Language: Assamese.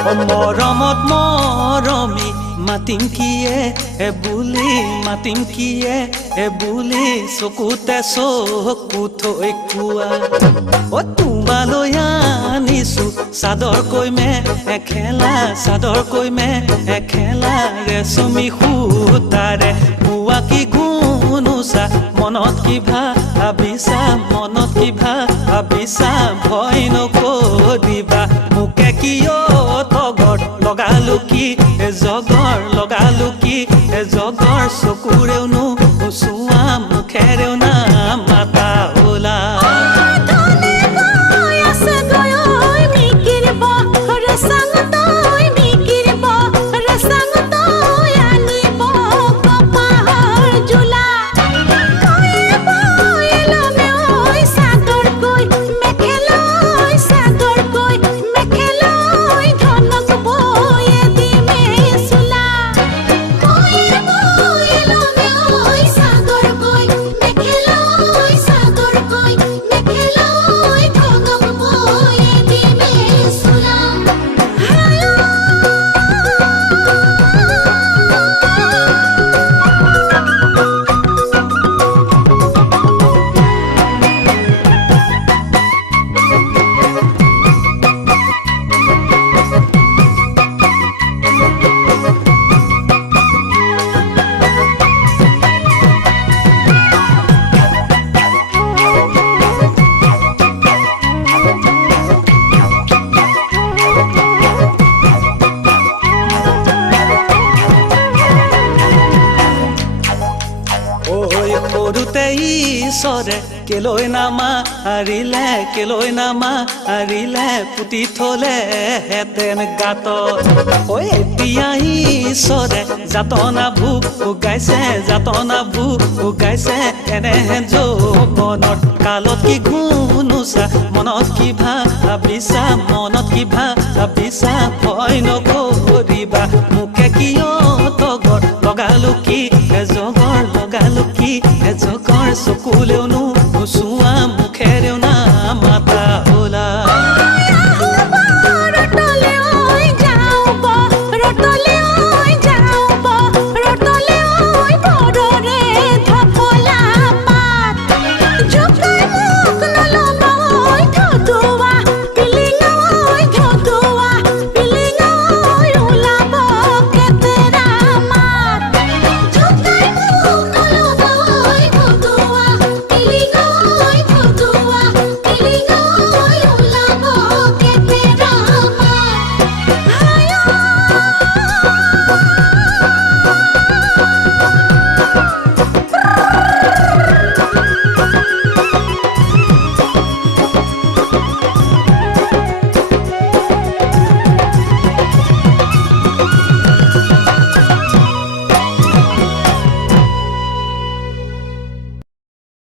মৰমত মৰমি মাতিম কিয়ে বুলি মাতিম কিয়ে বুলি চকুতে চকু থৈ কোৱা তোমালৈ আনিছো চাদৰ কৈমে এখেলা চাদৰ কৈমে এখেলা ৰেচমি সূতাৰে পুৱা কি গুণোচা মনত কি ভাবিছা মনত কি ভাবিছা ভয় নকৰিবা মোকে কিয় তগৰ লগালো কি জগৰ লগালো কি জগৰ চকুৰেও নোচোৱা মুখেৰেও না মাতা ওলা সৰুতে ঈশ্বৰে কেলৈ নামাৰিলে পুতি থলে হেতেন গাত এতিয়া ঈশ্বৰে যাতনা ভোগাইছে এনেহেন যৌৱনৰ কালত কি গুণোচা মনত কি ভাবিছা ভয় নকৰিবা মোকে কিয় তগৰ লগালো কি জগৰ লগালো কি জগৰ চকুলেও নোচোৱা